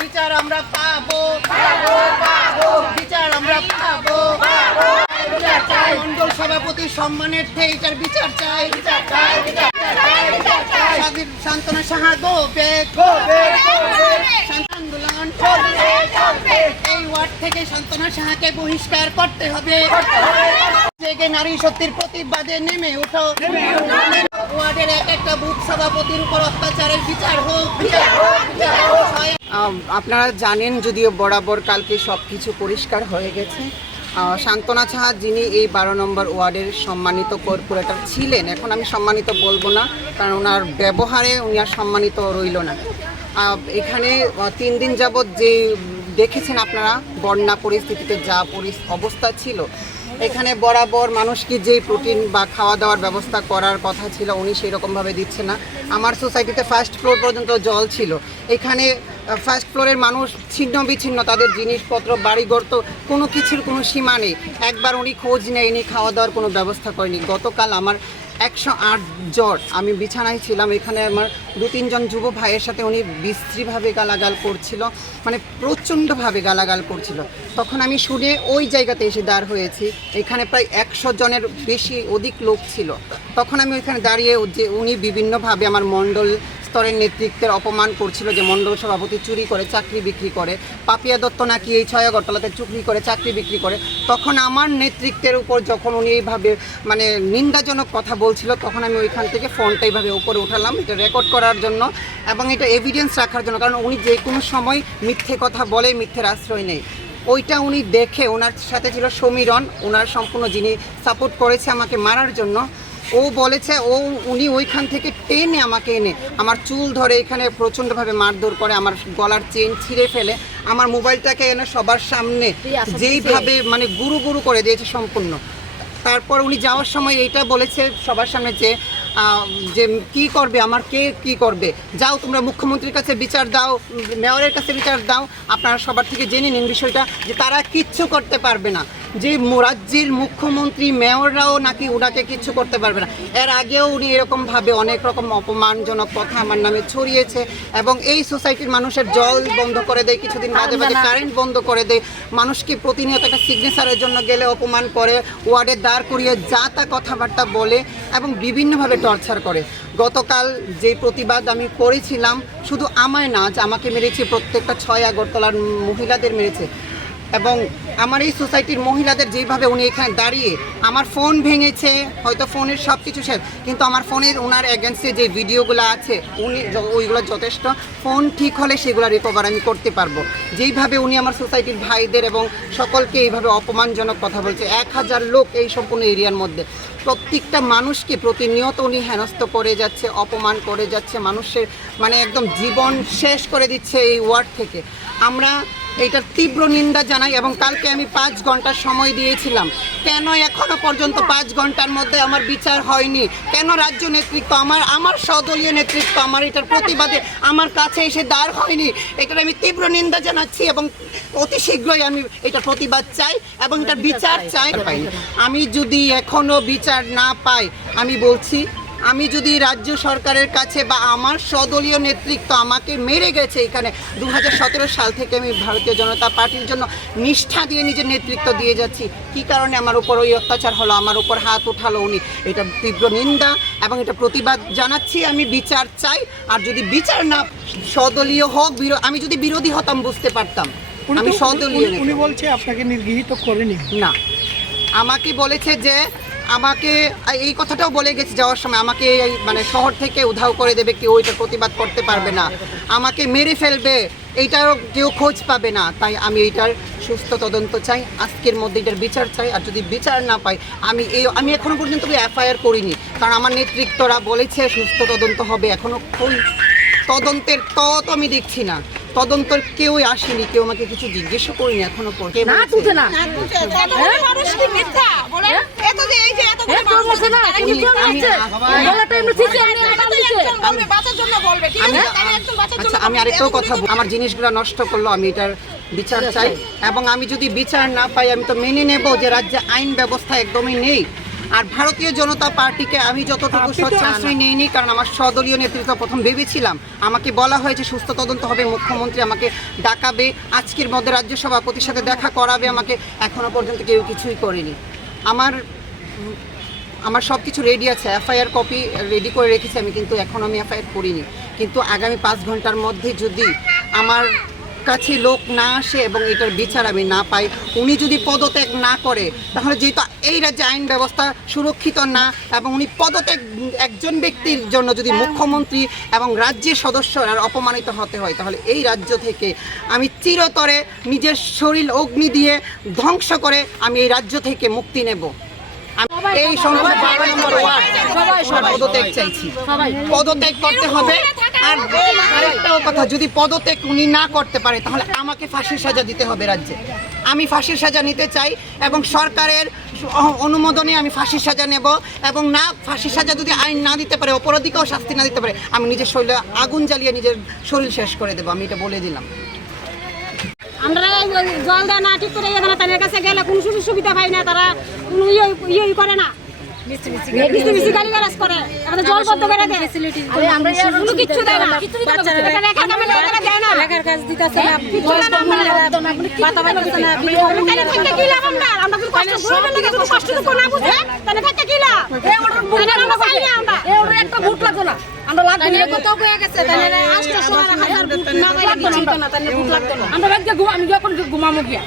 বিচার আমরা পাবো, বিচার আমরা পাবো। মন্ডল সভাপতির সম্মানার্থে এটার বিচার চাই। শান্তনা সাহা গো ব্যাক, আন্দোলন এই ওয়ার্ড থেকে শান্তনা সাহাকে বহিষ্কার করতে হবে। জেগে নারী শক্তির প্রতিবাদে নেমে ওঠো। ওয়ার্ডের এক একটা বুথ সভাপতির উপর অত্যাচারের বিচার হোক। আপনারা জানেন যদিও বরাবর কালকে সব কিছু পরিষ্কার হয়ে গেছে। শান্তনা সাহা যিনি এই 12 নম্বর ওয়ার্ডের সম্মানিত কর্পোরেটর ছিলেন, এখন আমি সম্মানিত বলবো না কারণ ওনার ব্যবহারে উনি আর সম্মানিত রইল না। এখানে 3 দিন যাবৎ যে দেখেছেন আপনারা বন্যা পরিস্থিতিতে যা অবস্থা ছিল, এখানে বরাবর মানুষকে যে প্রোটিন বা খাওয়া দাওয়ার ব্যবস্থা করার কথা ছিল উনি সেই রকমভাবে দিচ্ছে না। আমার সোসাইটিতে ফার্স্ট ফ্লোর পর্যন্ত জল ছিল, এখানে ফার্স্ট ফ্লোরের মানুষ ছিন্ন বিচ্ছিন্ন, তাদের জিনিসপত্র বাড়িঘর তো কোনো কিছুর কোনো সীমা নেই। একবার উনি খোঁজ নেয়নি, খাওয়া দাওয়ার কোনো ব্যবস্থা করেনি। গতকাল আমার 108 জ্বর, আমি বিছানায় ছিলাম, এখানে আমার 2-3 জন যুব ভাইয়ের সাথে উনি বিশ্রীভাবে গালাগাল করছিল, মানে প্রচণ্ডভাবে গালাগাল করছিল। তখন আমি শুনে ওই জায়গাতে এসে দাঁড় হয়েছি, এখানে প্রায় 100 জনের অধিক লোক ছিল। তখন আমি ওইখানে দাঁড়িয়ে যে উনি বিভিন্নভাবে আমার মণ্ডল স্তরের নেতৃত্বের অপমান করছিল, যে মণ্ডল সভাপতি চুরি করে চাকরি বিক্রি করে, পাপিয়া দত্ত নাকি এই 6 আগরতলাতে চুরি করে চাকরি বিক্রি করে। তখন আমার নেতৃত্বের উপর যখন উনি এইভাবে মানে নিন্দাজনক কথা বলছিল, তখন আমি ওইখান থেকে ফোনটা এইভাবে উপরে উঠালাম, এটা রেকর্ড করার জন্য এবং এটা এভিডেন্স রাখার জন্য, কারণ উনি যে কোনো সময় মিথ্যে কথা বলে, মিথ্যের আশ্রয় নেই। ওইটা উনি দেখে, ওনার সাথে ছিল সমীরণ, ওনার সম্পূর্ণ যিনি সাপোর্ট করেছে আমাকে মারার জন্য, ও বলেছে উনি ওইখান থেকে টেনে আমাকে এনে আমার চুল ধরে এখানে প্রচণ্ডভাবে মারধর করে, আমার গলার চেন ছিঁড়ে ফেলে, আমার মোবাইলটাকে এনে সবার সামনে যেইভাবে মানে গুরু করে দিয়েছে সম্পূর্ণ। তারপর উনি যাওয়ার সময় এইটা বলেছে সবার সামনে যে কি করবে, আমার কে কি করবে, যাও তোমরা মুখ্যমন্ত্রীর কাছে বিচার দাও, মেয়রের কাছে বিচার দাও, আপনারা সবার থেকে জেনে নিন বিষয়টা, যে তারা কিচ্ছু করতে পারবে না, যে রাজ্যের মুখ্যমন্ত্রী মেয়ররাও নাকি ওনাকে কিচ্ছু করতে পারবে না। এর আগেও উনি এরকমভাবে অনেক রকম অপমানজনক কথা আমার নামে ছড়িয়েছে এবং এই সোসাইটির মানুষের জল বন্ধ করে দেয়, কিছুদিন বাদে কারেন্ট বন্ধ করে দেয়, মানুষকে প্রতিনিয়ত একটা সিগনেচারের জন্য গেলে অপমান করে, ওয়ার্ডে দাঁড় করিয়ে যা তা কথাবার্তা বলে এবং বিভিন্নভাবে টর্চার করে। গতকাল যে প্রতিবাদ আমি করেছিলাম, শুধু আমায় না, যে আমাকে মেরেছে প্রত্যেকটা 6 আগরতলার মহিলাদের মেরেছে এবং আমার এই সোসাইটির মহিলাদের যেইভাবে উনি এখানে দাঁড়িয়ে আমার ফোন ভেঙেছে, হয়তো ফোনের সব কিছু শেষ, কিন্তু আমার ফোনের ওনার এগেনস্টে যে ভিডিওগুলো আছে উনি ওইগুলো যথেষ্ট, ফোন ঠিক হলে সেগুলো রিকভার আমি করতে পারবো। যেইভাবে উনি আমার সোসাইটির ভাইদের এবং সকলকে এইভাবে অপমানজনক কথা বলছে, 1000 লোক এই সম্পূর্ণ এরিয়ার মধ্যে, প্রত্যেকটা মানুষকে প্রতিনিয়ত উনি হেনস্থ করে যাচ্ছে, অপমান করে যাচ্ছে, মানুষের মানে একদম জীবন শেষ করে দিচ্ছে এই ওয়ার্ড থেকে। আমরা এইটার তীব্র নিন্দা জানাই এবং কালকে আমি 5 ঘন্টা সময় দিয়েছিলাম, কেন এখনো পর্যন্ত 5 ঘন্টার মধ্যে আমার বিচার হয়নি? কেন রাজ্য নেতৃত্ব, আমার সদলীয় নেতৃত্ব আমার এটার প্রতিবাদে আমার কাছে এসে দাঁড় হয়নি? এটার আমি তীব্র নিন্দা জানাচ্ছি এবং অতি শীঘ্রই আমি এটার প্রতিবাদ চাই এবং এটার বিচার চাই। আমি যদি এখনো বিচার না পাই, আমি বলছি, আমি যদি রাজ্য সরকারের কাছে বা আমার সদলীয় নেতৃত্ব আমাকে মেরে গেছে, এখানে 2017 সাল থেকে আমি ভারতীয় জনতা পার্টির জন্য নিষ্ঠা দিয়ে নিজের নেতৃত্ব দিয়ে যাচ্ছি, কি কারণে আমার উপর ওই অত্যাচার হলো, আমার উপর হাত উঠালো উনি, এটা তীব্র নিন্দা এবং এটা প্রতিবাদ জানাচ্ছি। আমি বিচার চাই, আর যদি বিচার না সদলীয় হোক, আমি যদি বিরোধী হতাম বুঝতে পারতাম, আমি সদলীয়। উনি বলছে আপনাকে নির্গৃহীত করেনি? না, আমাকে বলেছে যে আমাকে এই কথাটাও বলে গেছে যাওয়ার সময়, আমাকে মানে শহর থেকে উধাও করে দেবে, কেউ ওইটার প্রতিবাদ করতে পারবে না, আমাকে মেরে ফেলবে, এইটারও কেউ খোঁজ পাবে না। তাই আমি এইটার সুস্থ তদন্ত চাই, আজকের মধ্যে এটার বিচার চাই। আর যদি বিচার না পাই, আমি এখনো পর্যন্ত এফআইআর করিনি, কারণ আমার নেতৃত্বরা বলেছে সুস্থ তদন্ত হবে, এখনো তদন্তের তত আমি দেখছি না, তদন্তের কেউই আসেনি, কেউ আমাকে কিছু জিজ্ঞেসও করিনি এখনো পর্যন্ত। আচ্ছা, আমি আরেকটাও কথা, আমার জিনিসগুলো নষ্ট করলো, আমি এটার বিচার চাই এবং আমি যদি বিচার না পাই, আমি তো মেনে নেব যে রাজ্যে আইন ব্যবস্থা একদমই নেই, আর ভারতীয় জনতা পার্টিকে আমি যতটুকু আপনি তো স্বচ্ছ আশ্রয় নিইনি, কারণ আমার সদলীয় নেতৃত্ব প্রথম ভেবেছিলাম, আমাকে বলা হয়েছে সুস্থ তদন্ত হবে, মুখ্যমন্ত্রী আমাকে ডাকাবে, আজকের মধ্যে রাজ্য সভাপতির সাথে দেখা করাবে আমাকে, এখনো পর্যন্ত কেউ কিছুই করেনি। আমার সব কিছু রেডি আছে, এফআইআর কপি রেডি করে রেখেছি আমি, কিন্তু এখন আমি এফআইআর করিনি। কিন্তু আগামী 5 ঘন্টার মধ্যে যদি আমার কাছে লোক না আসে এবং এটার বিচার আমি না পাই, উনি যদি পদত্যাগ না করে, তাহলে যেহেতু এই রাজ্যে আইন ব্যবস্থা সুরক্ষিত না, এবং উনি পদত্যাগ একজন ব্যক্তির জন্য যদি মুখ্যমন্ত্রী এবং রাজ্যের সদস্য আর অপমানিত হতে হয়, তাহলে এই রাজ্য থেকে আমি চিরতরে নিজের শরীর অগ্নি দিয়ে ধ্বংস করে আমি এই রাজ্য থেকে মুক্তি নেব। এই সংসদ 12 নম্বর ওয়ার্ড পদত্যাগ চাইছি, পদত্যাগ করতে হবে। আর আরেকটাও কথা, যদি পদত্যাগ উনি না করতে পারে তাহলে আমাকে ফাঁসির সাজা দিতে হবে রাজ্যে। আমি ফাঁসির সাজা নিতে চাই এবং সরকারের অনুমোদনে আমি ফাঁসির সাজা নেব, এবং না ফাঁসির সাজা যদি আইন না দিতে পারে, অপরাধীকেও শাস্তি না দিতে পারে, আমি নিজের শরীরে আগুন জ্বালিয়ে নিজের শরীর শেষ করে দেবো, আমি এটা বলে দিলাম। আমরা জল দেয় না, ঠিক করে না, তাদের কাছে গেলে কোনো সুযোগ সুবিধা পাই না, তারা কোনো ইয়ে করে না, মিষ্টি গালি গালাজ করে, আমাদের জল বন্ধ করে দেয়, আমরা কোনো কিচ্ছু দেয় না, লেখার কাজ দিতেছে না, কিছু দেয় না, পাতা পাইতেছে না, তাহলে থেকে কি লাভ? আমরা যদি কষ্ট না বুঝে তাহলে থেকে কি লাভ? আমরা চাই না, আমরা একটা ভোট লাগতো না, আমরা লাগবে না, কত হয়ে গেছে, তাহলে 800,000 ভোট না লাগতো না, তাহলে ভোট লাগতো না, আমরা রাজ্যে আমি যখন ঘুমামো গিয়া